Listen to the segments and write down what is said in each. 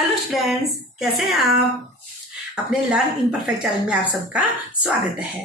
Hello students, कैसे हैं आप। अपने लर्न इम्परफेक्ट चैनल में आप सबका स्वागत है।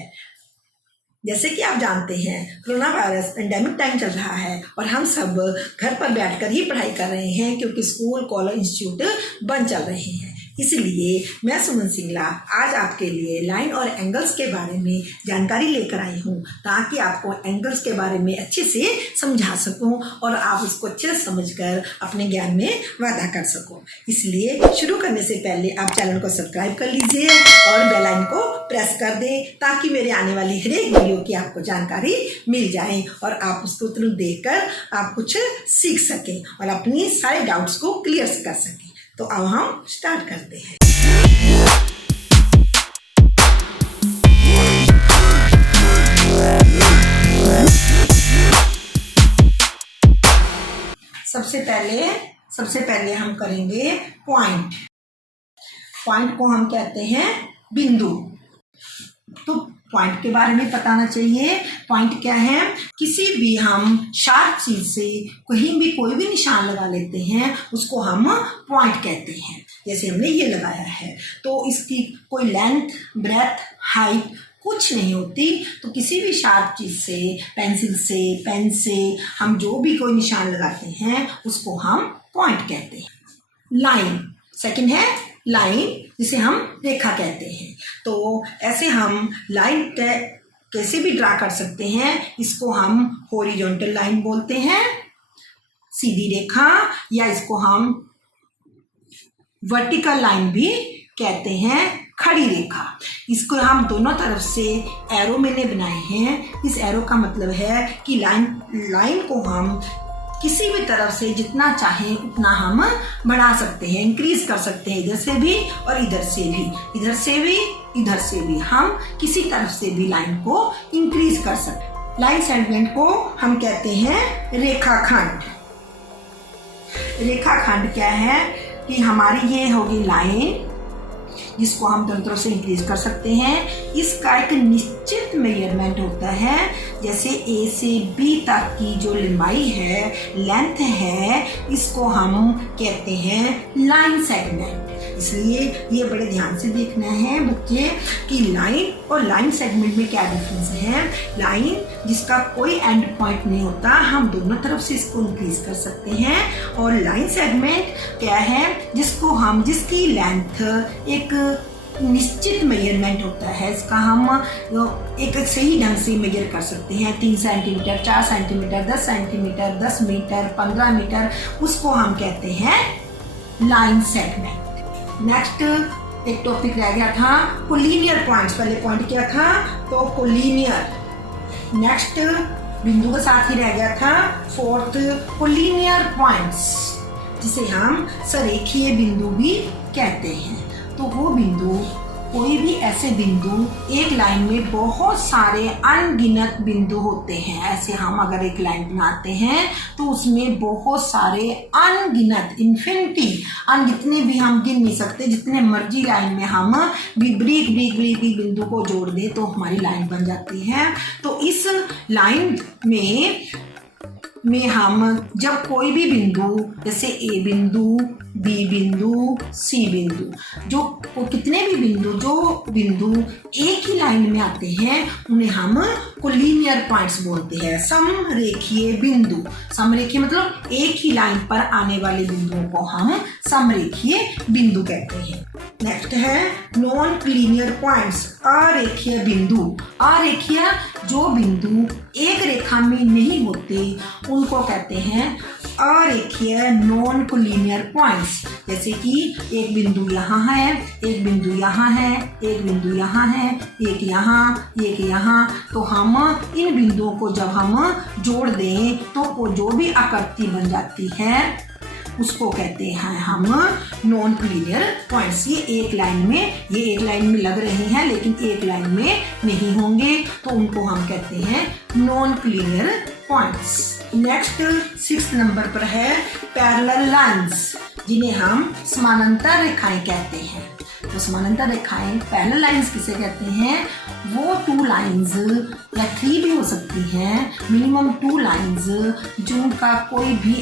जैसे कि आप जानते हैं, कोरोना वायरस पेंडेमिक टाइम चल रहा है और हम सब घर पर बैठकर ही पढ़ाई कर रहे हैं क्योंकि स्कूल, कॉलेज, इंस्टीट्यूट बंद चल रहे हैं। इसलिए मैं सुमन सिंगला आज आपके लिए लाइन और एंगल्स के बारे में जानकारी लेकर आई हूँ ताकि आपको एंगल्स के बारे में अच्छे से समझा सकूँ और आप उसको अच्छे से समझकर अपने ज्ञान में वाधा कर सको। इसलिए शुरू करने से पहले आप चैनल को सब्सक्राइब कर लीजिए और बेल आइकन को प्रेस कर दें ताकि मेरे आने वाली हर एक वीडियो की आपको जानकारी मिल जाए और आप उसको तुरंत देखकर आप कुछ सीख सकें और अपनी सारे डाउट्स को क्लियर कर सकें। तो अब हम स्टार्ट करते हैं। सबसे पहले हम करेंगे पॉइंट को हम कहते हैं बिंदु। तो पॉइंट के बारे में बताना चाहिए। पॉइंट क्या है? किसी भी हम शार्प चीज से कहीं भी कोई भी निशान लगा लेते हैं उसको हम पॉइंट कहते हैं। जैसे हमने ये लगाया है तो इसकी कोई लेंथ, ब्रेथ, हाइट कुछ नहीं होती। तो किसी भी शार्प चीज से, पेंसिल से, पेन से हम जो भी कोई निशान लगाते हैं उसको हम पॉइंट कहते हैं। लाइन सेकंड है, लाइन जिसे हम रेखा कहते हैं। तो ऐसे हम लाइन कैसे भी ड्रा कर सकते हैं। इसको हम हॉरिजॉन्टल लाइन बोलते हैं, सीधी रेखा, या इसको हम वर्टिकल लाइन भी कहते हैं, खड़ी रेखा। इसको हम दोनों तरफ से एरो मैंने बनाए हैं। इस एरो का मतलब है कि लाइन को हम किसी भी तरफ से जितना चाहें उतना हम बढ़ा सकते हैं, इंक्रीज कर सकते हैं, इधर से भी और इधर से भी, इधर से भी, इधर से भी। हम किसी तरफ से भी लाइन को इंक्रीज कर सकते हैं। लाइन सेगमेंट को हम कहते हैं रेखाखंड। रेखाखंड क्या है कि हमारी ये होगी लाइन जिसको हम दोनों तरफ से इंक्रीज कर सकते हैं। इसका एक निश्चित मेजरमेंट होता है। जैसे ए से बी तक की जो लंबाई है, लेंथ है, इसको हम कहते हैं लाइन सेगमेंट। इसलिए ये बड़े ध्यान से देखना है बच्चे कि लाइन और लाइन सेगमेंट में क्या डिफरेंस है। लाइन जिसका कोई एंड पॉइंट नहीं होता, हम दोनों तरफ से इसको इंक्रीज कर सकते हैं। और लाइन सेगमेंट क्या है? जिसकी लेंथ एक निश्चित मेजरमेंट होता है, इसका हम एक सही ढंग से मेजर कर सकते हैं। 3 centimetre, 4 centimetre, 10 centimetre, 10 metre, 15 metre, उसको हम कहते हैं लाइन सेगमेंट। नेक्स्ट एक टॉपिक रह गया था कोलिनियर पॉइंट्स। पहले पॉइंट क्या था? तो कोलिनियर। नेक्स्ट बिंदु के साथ ही रह गया था फोर्थ कोलिनियर पॉइंट्स, जिसे हम सरेखीय बिंदु भी कहते हैं। तो वो बिंदु, कोई भी ऐसे बिंदु, एक लाइन में बहुत सारे अनगिनत बिंदु होते हैं। ऐसे हम अगर एक लाइन बनाते हैं तो उसमें बहुत सारे अनगिनत, इन्फिनिटी, जितने भी हम गिन नहीं सकते, जितने मर्जी लाइन में हम ब्रीक बिंदु को जोड़ दें तो हमारी लाइन बन जाती है। तो इस लाइन में हम जब कोई भी बिंदु, जैसे ए बिंदु, बी बिंदु, सी बिंदु, जो कितने भी बिंदु एक ही लाइन में आते हैं उन्हें हम कोलिनियर पॉइंट्स बोलते हैं। समरेखीय बिंदु, समरेखीय मतलब एक ही लाइन पर आने वाले बिंदुओं को हम समरेखीय बिंदु कहते हैं। नेक्स्ट है नॉन कोलिनियर पॉइंट्स, अरेखीय बिंदु। अरेखीय जो बिंदु एक रेखा में नहीं होते उनको कहते हैं अरेखीय, नॉन कोलिनियर पॉइंट्स। जैसे कि एक बिंदु यहाँ है, एक बिंदु यहाँ है, एक बिंदु यहाँ है, एक यहाँ, एक यहाँ। तो हम इन बिंदुओं को जब हम जोड़ दें तो वो जो भी आकृति बन जाती है उसको कहते हैं हम नॉन कोलिनियर पॉइंट्स। ये एक लाइन में लग रहे हैं लेकिन एक लाइन में नहीं होंगे, तो उनको हम कहते हैं non collinear points. Next 6 number पर है पैरेलल लाइंस, जिन्हें हम समानांतर रेखाएं कहते हैं। तो समानांतर रेखाएं, पैरेलल लाइंस किसे कहते हैं? वो 2 लाइंस या 3 भी हो सकती हैं, मिनिमम 2 लाइंस जिनका कोई भी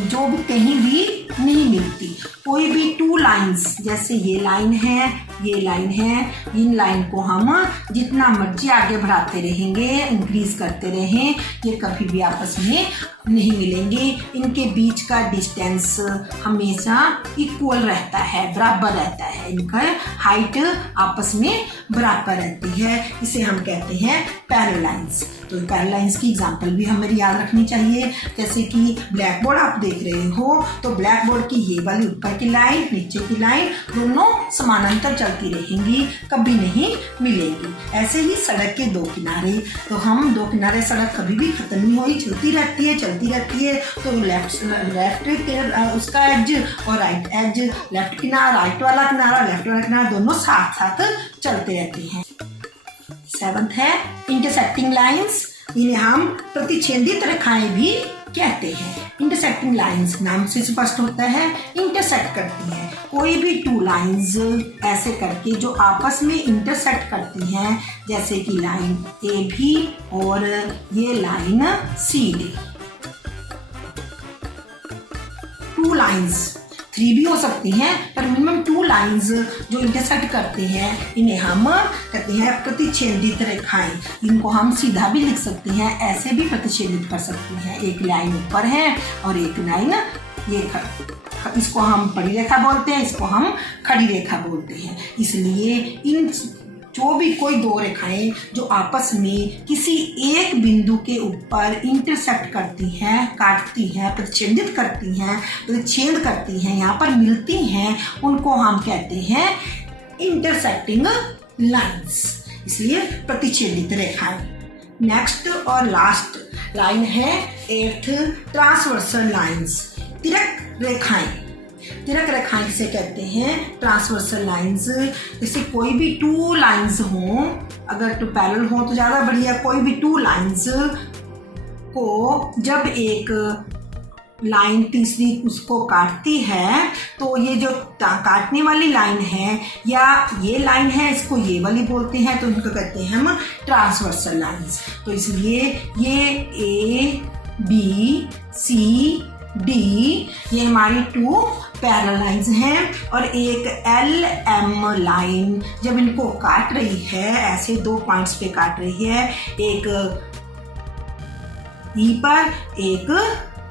जो भी कहीं भी नहीं मिलती, कोई भी 2 लाइंस, जैसे ये लाइन है, ये लाइन है, इन लाइन को हम जितना मर्जी आगे बढ़ाते रहेंगे, इंक्रीज करते रहें, ये कभी भी आपस में नहीं मिलेंगे। इनके बीच का डिस्टेंस हमेशा इक्वल रहता है, बराबर रहता है, इनका हाइट आपस में बराबर रहती है। इसे हम कहते हैं पैरेलल लाइंस। तो पैरेलल लाइंस की एग्जांपल भी हमें याद रखनी चाहिए। जैसे कि ब्लैक बोर्ड आप देख रहे हो, तो ब्लैक बोर्ड की ये वाली ऊपर की लाइन, नीचे की लाइन दोनों समानांतर चलती रहेंगी, कभी नहीं मिलेगी। ऐसे ही सड़क के 2 किनारे, तो हम 2 किनारे सड़क कभी भी खत्म नहीं हुई, चलती रहती है। तो लेफ्ट उसका एज और राइट एज, लेफ्ट किनारा, राइट वाला किनारा, लेफ्ट वाला किनारा दोनों साथ साथ चलते रहते हैं। 7th है इंटरसेक्टिंग लाइंस। इन्हें हम प्रतिच्छेदित रेखाएं भी कहते हैं। इंटरसेक्टिंग लाइंस नाम से स्पष्ट होता है, इंटरसेक्ट करती हैं। कोई भी 2 लाइंस ऐसे करके जो आपस में इंटरसेक्ट करती हैं, जैसे कि लाइन AB और ये लाइन CD। 2 लाइंस, 3 भी हो सकती हैं, पर मिनिमम 2 लाइंस जो इंटरसेक्ट करते हैं, इन्हें हम कहते हैं प्रतिच्छेदित रेखाएं। इनको हम सीधा भी लिख सकते हैं, ऐसे भी प्रतिच्छेदित कर सकते हैं। एक लाइन ऊपर है और एक लाइन ये इसको हम बड़ी रेखा बोलते हैं, इसको हम खड़ी रेखा बोलते हैं। इसलिए इन जो भी कोई 2 रेखाएं जो आपस में किसी एक बिंदु के ऊपर इंटरसेक्ट करती हैं, काटती हैं, प्रतिच्छेदित करती हैं, प्रतिच्छेद करती हैं, यहाँ पर मिलती हैं, उनको हम कहते हैं इंटरसेक्टिंग लाइंस, इसलिए प्रतिच्छेदित रेखाएं। नेक्स्ट और लास्ट लाइन है 8th ट्रांसवर्सल लाइंस, तिरक रेखाएं। तिरक रेखाएं किसे कहते हैं? Transversal lines. जैसे कोई भी 2 लाइंस हों, अगर तो पैरेलल हो तो ज़्यादा बढ़िया, कोई भी 2 लाइंस को जब एक लाइन तीसरी उसको काटती है, तो ये जो काटने वाली लाइन है या ये लाइन है, इसको ये वाली बोलते हैं, तो इनको कहते हैं हम ट्रांसवर्सल लाइंस। तो इसलिए ये ABCD ये हमारी 2 पैरेलल लाइंस हैं। और एक LM लाइन जब इनको काट रही है, ऐसे 2 पॉइंट्स पे काट रही है, एक E पर एक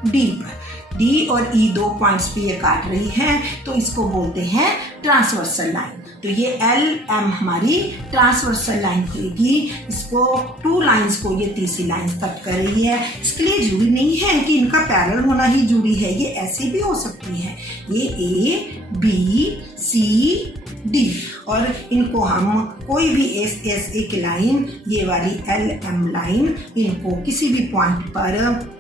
D पर, D और E 2 पॉइंट्स पे ये काट रही है, तो इसको बोलते हैं ट्रांसवर्सल लाइन। तो ये LM हमारी ट्रांसवर्सल लाइन होगी। इसको 2 लाइंस को ये तीसरी लाइन कट कर रही है। इसके लिए जरूरी नहीं है कि इनका पैरेलल होना ही जरूरी है, ये ऐसे भी हो सकती है, ये ABCD, और इनको हम कोई भी एक लाइन, ये वाली LM लाइन, इनको किसी भी पॉइंट पर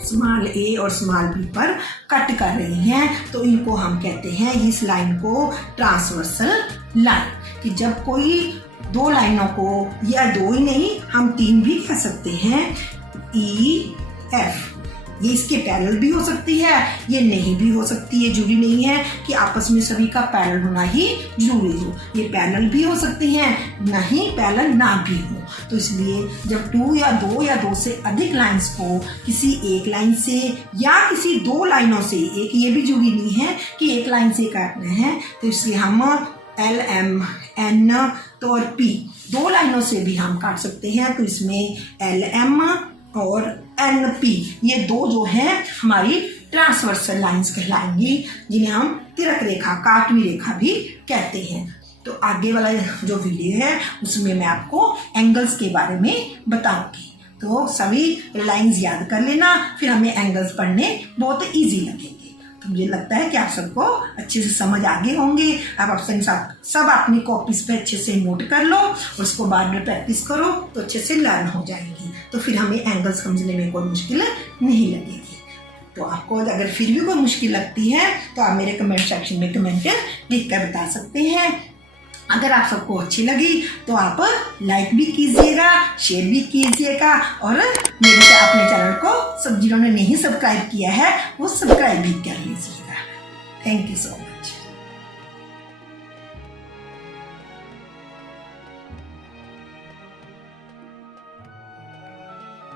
स्मॉल a और स्मॉल b पर कट कर रही हैं, तो इनको हम कहते हैं इस लाइन को ट्रांसवर्सल लाइन। कि जब कोई 2 लाइनों को, या 2 ही नहीं, हम 3 भी कह सकते हैं, EF, ये इसके पैरेलल भी हो सकती है, ये नहीं भी हो सकती है। जरूरी नहीं है कि आपस में सभी का पैरेलल होना ही जरूरी हो, ये पैरेलल भी हो सकती हैं, नहीं पैरेलल ना भी हो। तो इसलिए जब 2 या 2 से अधिक लाइंस को किसी एक लाइन से या किसी 2 लाइनों से, एक ये भी जरूरी नहीं है कि एक लाइन से काटना है, तो इसलिए हम LM, N तो और P 2 लाइनों से भी हम काट सकते हैं। तो इसमें LM और NP ये 2 जो हैं हमारी ट्रांसवर्सल लाइंस कहलाएंगी, जिन्हें हम तिरक रेखा, काटवी रेखा भी कहते हैं। तो आगे वाला जो वीडियो है उसमें मैं आपको एंगल्स के बारे में बताऊंगी। तो सभी लाइंस याद कर लेना, फिर हमें एंगल्स पढ़ने बहुत इजी लगेंगे। तो मुझे लगता है कि आप सबको अच्छे से समझ आ गए होंगे। आप अपने साथ सब अपनी कॉपीज पे अच्छे से नोट कर लो और उसको बाद में प्रैक्टिस करो, तो अच्छे से लर्न हो जाएगी। तो फिर हमें एंगल समझने में कोई मुश्किल नहीं लगेगी। तो आपको अगर फिर भी कोई मुश्किल लगती है तो आप मेरे कमेंट सेक्शन में कमेंट लिख कर बता सकते हैं। अगर आप सबको अच्छी लगी तो आप लाइक भी कीजिएगा, शेयर भी कीजिएगा, और मेरे अपने चैनल को जिन्होंने नहीं सब्सक्राइब किया है वो सब्सक्राइब भी कर लीजिएगा। Thank you so much.